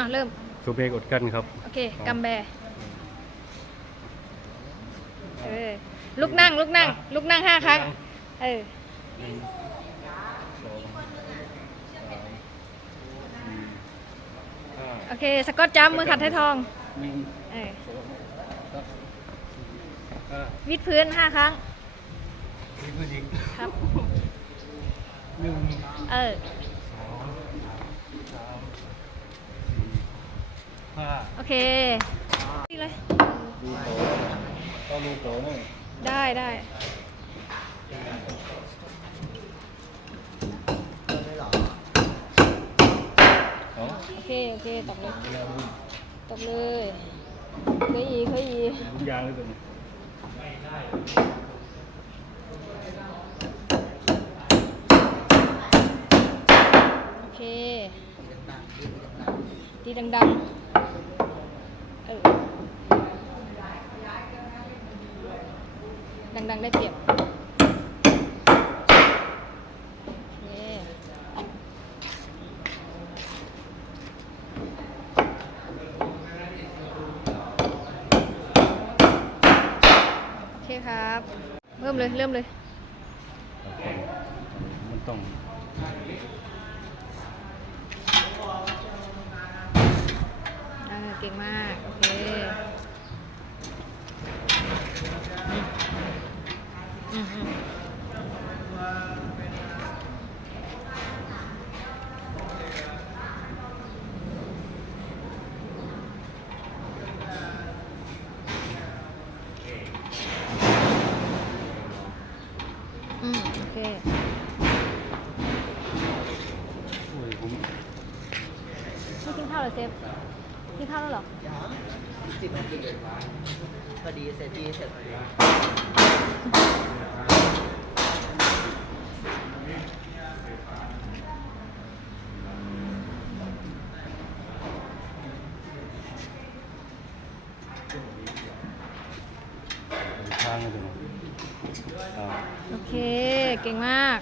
อะเริ่มสูบเบรกอดกันครับ โอเคกำแบ เออ ลุกนั่ง ลุกนั่ง ลุกนั่งห้าครั้ง เออหนึ่งสองสามสี่ห้าโอเค สกอตจัมป์มือขัดไทยทองหนึ่งเออสองสามห้าวิดพื้นห้าครั้งนี่คือยิงครับหนึ่งเออ สองสามสี่ห้า โอเคนี่เลยดูโตต้องดูโตหน่อยได้ได้สองโอเค โอเค ตกเลย ตกเลยเคยอีเคยอีทุกอย่างเลยตัวนี้โอเค ตีดังๆ เออดังๆได้เปรียบโอเคโอเคครับเริ่มเลย เริ่มเลย มันต้อง เออเก่งมาก โอเคอืมอืมอืมโอเคโอ้ยผมไม่กินข้าวเหรอเซฟ กินข้าวแล้วเหรอสิบนาทีพอดีเสร็จดีเสร็จทางเลยตัวนี้อ่าโอเค เก่งมาก